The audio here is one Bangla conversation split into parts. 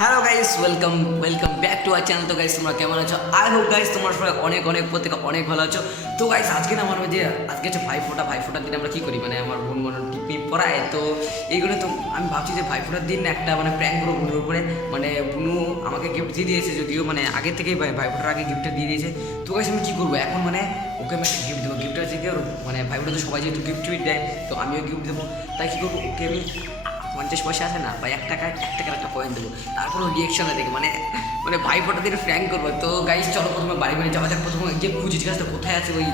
Hello guys, welcome back to our channel. তো গাইস তোমরা কেমন আছো? আই হোপ গাইস তোমরা সবাই অনেক প্রত্যেকে অনেক ভালো আছো। তো গাইস আজকে না আমার যে আজকে হচ্ছে ভাইফোঁটার দিন আমরা কী করি, মানে আমার বোন টিপি পড়ায়। তো এইগুলো তো আমি ভাবছি যে ভাইফোঁটার দিন একটা মানে প্র্যাঙ্ক করবো বুনুর উপরে। মানে বুনু আমাকে গিফট দিয়ে দিয়েছে, যদিও মানে আগে থেকেই ভাইফোঁটার আগে গিফটটা দিয়ে দিয়েছে। তো গাইস আমি কী করবো এখন, মানে ওকে আমি একটা গিফট দেবো। গিফটটা হচ্ছে কি, মানে ভাইফোঁটা তো সবাই যেহেতু গিফট দেয়, তো আমিও গিফট দেবো। তাই কী করবো, ওকে আমি 50 পয়সা আছে না, বা 1 টাকার একটা কয়েন দেবো। তারপর রিয়েকশনে দেখে মানে মানে ভাইফোঁটা দিয়ে ফ্র্যাঙ্ক করবো। তো গাইস চলো প্রথমে বাড়ি যাওয়া যাক। প্রথমে যে খুঁজি ঠিক আছে কোথায় আছে ওই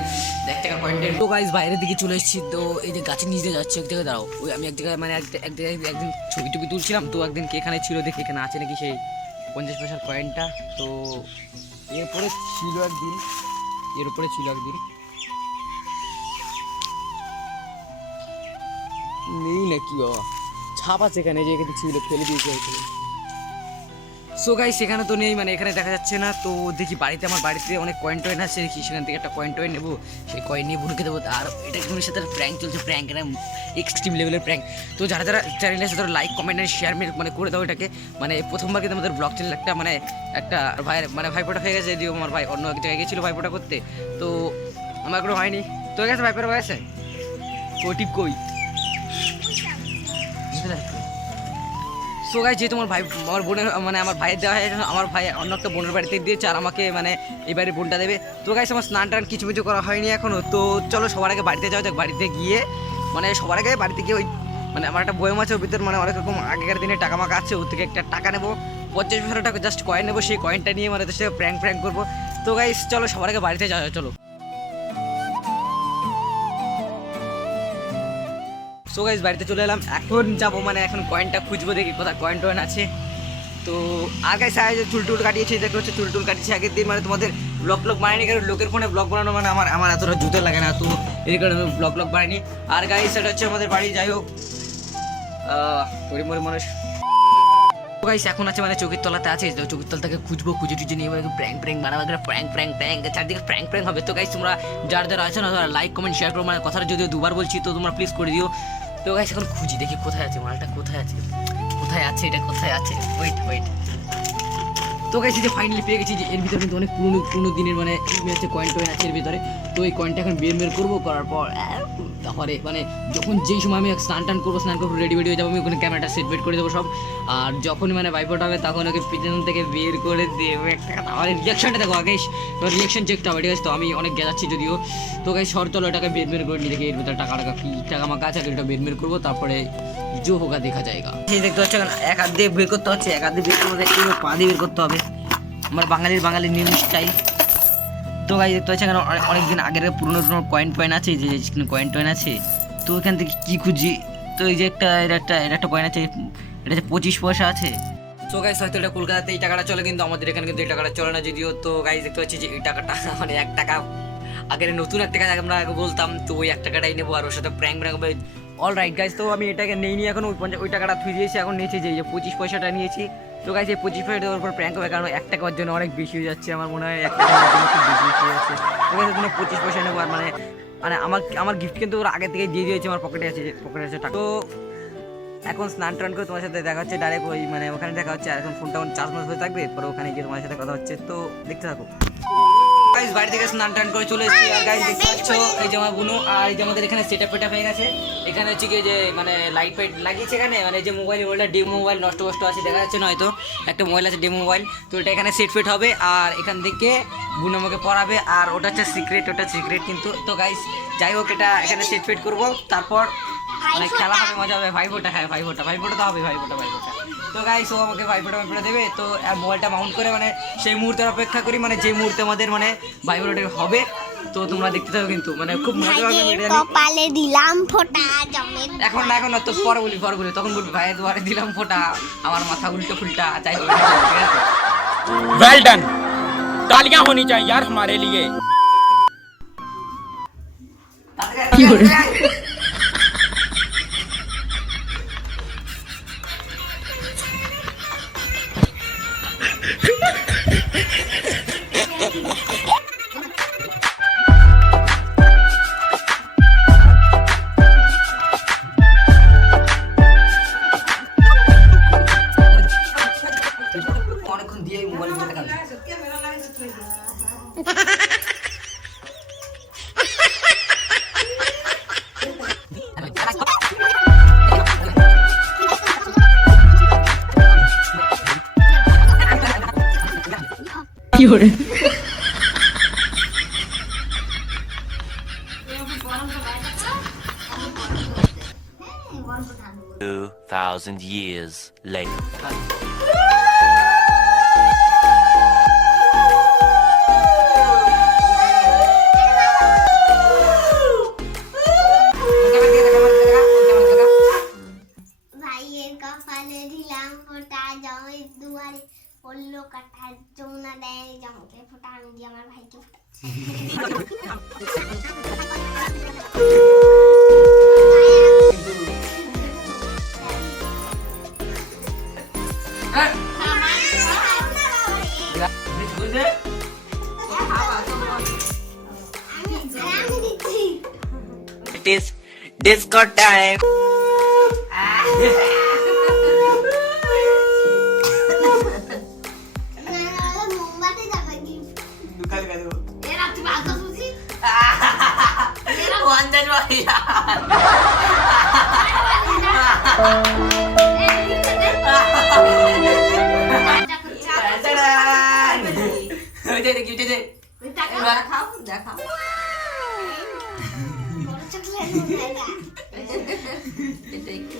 1 টাকার কয়েনটা। তো গাইস বাইরের দিকে চলে এসেছি। তো এই যে গাছের নিচে যাচ্ছে, এক জায়গায় দাঁড়াও। ওই আমি এক জায়গায় মানে এক জায়গায় একদিন ছবি টবি তুলছিলাম, তো একদিন কে এখানে ছিল দেখি এখানে আছে নাকি সেই 50 পয়সার কয়েনটা। তো এরপরে ছিল একদিন নেই নাকি বাবা, ছাপ আছে এখানে, যে এখানে ছিল ফেলে দিয়েছে। সো গাইস সেখানে তো নেই, মানে এখানে দেখা যাচ্ছে না। তো দেখি আমার বাড়িতে অনেক কয়েন টয়েন আছে, দেখি সেখান থেকে একটা কয়েন টয়েন নেবো, সেই কয়েন নিয়ে বুনুকে দেবো। আর এটা কোনো সাথে প্র্যাঙ্ক চলছে, প্র্যাঙ্ক এটা এক্সট্রিম লেভেলের প্র্যাঙ্ক। তো যারা চ্যানেলে আছে তারা লাইক কমেন্ট আর শেয়ার মানে করে দাও এটাকে। মানে প্রথমবার কিন্তু আমাদের ব্লগ চ্যানেল একটা ভাইয়ের মানে ভাইফোঁটা হয়ে গেছে, যদিও আমার ভাই অন্য এক জায়গায় গেছিলো ভাইফোঁটা করতে, তো আমার কোনো হয়নি। তো গেছে ভাইফোঁটা হয়েছে টিপ কই। সো গাইস যেহেতু আমার বোনের মানে আমার ভাইয়ের দেওয়া হয়েছে, আমার ভাই অন্য একটা বোনের বাড়িতে দিয়েছে, আর আমাকে মানে এবারে বোনটা দেবে। তো গাইস আমার স্নান টান কিছু করা হয়নি এখনও। তো চলো সবার আগে বাড়িতে যাওয়া যাক। বাড়িতে গিয়ে মানে সবার আগে বাড়িতে গিয়ে ওই মানে আমার একটা বয়ম আছে, ওর ভিতর মানে অনেক রকম আগেকার দিনে টাকা মাকা আছে, ওর থেকে একটা টাকা নেবো, 50 পয়সা টাকা জাস্ট কয়েন নেবো। সেই কয়েনটা নিয়ে মানে তোর সাথে প্র্যাঙ্ক করবো। তো গাইস চলো সবার আগে বাড়িতে যাওয়া চলো। সো গাইস বাড়িতে চলে এলাম, এখন যাবো মানে এখন কয়েনটা খুঁজবো, দেখি কোথায় কয়েন টয়েন আছে। তো আর গাইস চুল কাটিয়েছি, দেখতে হচ্ছে চুল কাটিয়েছি আগের দিন। মানে তোমাদের ব্লগ বানাইনি, কারণ লোকের ফোনে ব্লগ বানানো মানে আমার এতটা জুতো লাগে না, তো এই কারণে আমি ব্লগ বানাইনি। আর গাইস সেটা হচ্ছে আমাদের বাড়ি, যাই হোক গরিব মানুষ। গাইস এখন আছে মানে চৌকির তলাতে আছে, তো চৌকির তলা থেকে খুঁজবো, খুঁজে টুজে নিয়ে প্র্যাঙ্ক বানাবো, প্র্যাঙ্ক চারদিকে প্র্যাঙ্ক হবে। তো গাইস তোমরা যারা আছে না তারা লাইক কমেন্ট শেয়ার করো, মানে কথাটা যদিও দুবার বলছি, তো তোমরা প্লিজ করে দিও। তো গাইস এখন খুঁজি, দেখি কোথায় আছে মালটা, কোথায় আছে এটা, কোথায় আছে, ওয়েট। তো গাইস যে ফাইনালি পেয়ে গেছি, যে এর ভিতরে কিন্তু অনেক পুরনো দিনের মানে আছে, কয়েন টয়েন আছে এর ভিতরে। তো এই কয়েনটা এখন বের করবো, করার পর তারপরে মানে যখন যেই সময় আমি স্নান করবো রেডি হয়ে যাবো, আমি ওখানে ক্যামেরাটা সেট করে দেবো সব। আর যখন মানে ভাইফোঁটা হবে তখন ওকে পিছন থেকে বের করে দেবো একটা। আমার রিয়াকশনটা দেখো আগে, রিয়াকশন চেকটা হবে, ঠিক আছে? তো আমি অনেক গেছাচ্ছি যদিও। তো গাইস চলো এটাকে বের করে নিয়ে দেখি এর ভিতরে টাকা কি টাকা মাকা আছে, এটা বের করবো, তারপরে जो होगा देखा जाएगा। এই দেখতে হচ্ছে এক হাত দিয়ে বের করতে হচ্ছে, এক হাত দিয়ে বের করতে হবে, পা দিয়ে বের করতে হবে, আমার বাঙালি নিয়ম স্টাইল। তো গাইস দেখতে হচ্ছে এখানে অনেকদিন আগের পুরনো কয়েন আছে, যে কয়েন টয়েন আছে। তো এখান থেকে কি খুঁজি, তো এই যে একটা কয়েন আছে, এটা হচ্ছে 25 পয়সা আছে। তো গাইস হয়তো এটা কলকাতাতে এই টাকাটা চলে, কিন্তু আমাদের এখানে কিন্তু এই টাকাটা চলে না যদিও। তো গাইস দেখতে পাচ্ছি যে এই টাকাটা মানে 1 টাকা আগের নতুন 1 টাকা আমরা আগে বলতাম, তো ওই 1 টাকাটাই নেবো, আর ওর সাথে প্র্যাঙ্ক হবে। অল রাইট গাইস, তো আমি এটাকে নেইনি এখন, ওই টাকাটা থুই দিয়েছি, এখন নিয়েছি যে 25 পয়সাটা নিয়েছি। তো গাইস এই 25 পয়সাটার উপর প্র্যাঙ্ক হবে, কারণ 1 টাকার জন্য অনেক বেশি হয়ে যাচ্ছে, আমার মনে হয় 1 টাকার জন্য খুব বেশি হয়ে যাচ্ছে। তো গাইস এর জন্য 25 পয়সা নেবো। আর মানে আমার গিফট কিন্তু ওরা আগে থেকে দিয়ে দিয়েছে, আমার পকেটে আছে টাকা। তো এখন স্নান টান করে তোমার সাথে দেখা হচ্ছে ডাইরেক্ট ওই মানে ওখানে দেখা হচ্ছে। আর এখন ফোনটা চার্জ হয়ে থাকবে, পরে ওখানে গিয়ে তোমার সাথে কথা হচ্ছে, তো দেখতে থাকো। গাইস বাড়ি থেকে স্নান টান করে চলে এসেছি, আর গাইস দেখতে পাচ্ছ এই যে আমার বুনু, আর এই যে আমাদের এখানে সেটআপ হয়ে গেছে। এখানে হচ্ছে কি যে মানে লাইট ফাইট লাগিয়েছে এখানে, মানে যে মোবাইলটা ডেমো মোবাইল নষ্ট আছে দেখা যাচ্ছে না, হয়তো একটা মোবাইল আছে ডেমো মোবাইল, তো এটা এখানে সেট হবে। আর এখান থেকে বুনু আমাকে পড়াবে, আর ওটা হচ্ছে সিক্রেট কিন্তু। তো গাইস যাই হোক এটা এখানে সেট করবো, তারপর মানে খেলা হবে, মজা হবে। ভাইফোঁটা তো হবে, ভাইফোঁটা। তো গাইস ও আমাকে ভাইফোঁটা দেবে, তো মোবাইলটা মাউন্ট করে মানে সেই মুহূর্তের অপেক্ষা করি, মানে যে মুহূর্তে আমাদের মানে ভাইফোঁটা হবে। তো তোমরা দেখতে থাকো, কিন্তু মানে খুব মজা হবে। কপালে দিলাম ফোঁটা এখন না, তো পরে বলি, তখন বলবি ভাই দুয়ারে দিলাম ফোঁটা, আমার মাথা উল্টো ফুলটা চাই। वेल डन, तालियां होनी चाहिए यार हमारे लिए। মতন দিয়ে মোবাইল দিকে তাকাবি। কি hore 2,000 years later. ভাইয়ের কপালে দিলাম ফোঁটা জমের দুয়ারে পড়লো কাটা যমুনা দেয় জমকে ফোঁটা আমি দিয়ে আমার ভাইকে ফোঁটা It is disco time. মোমবাতি যাবে কি দুকালে কাজ করো। এরা তুই বাদ বুঝি ওয়ান্দার ভাইয়া। ওই যে দেখি ওই যে দেখাও দেখাও বড় চকলেট এটা একটু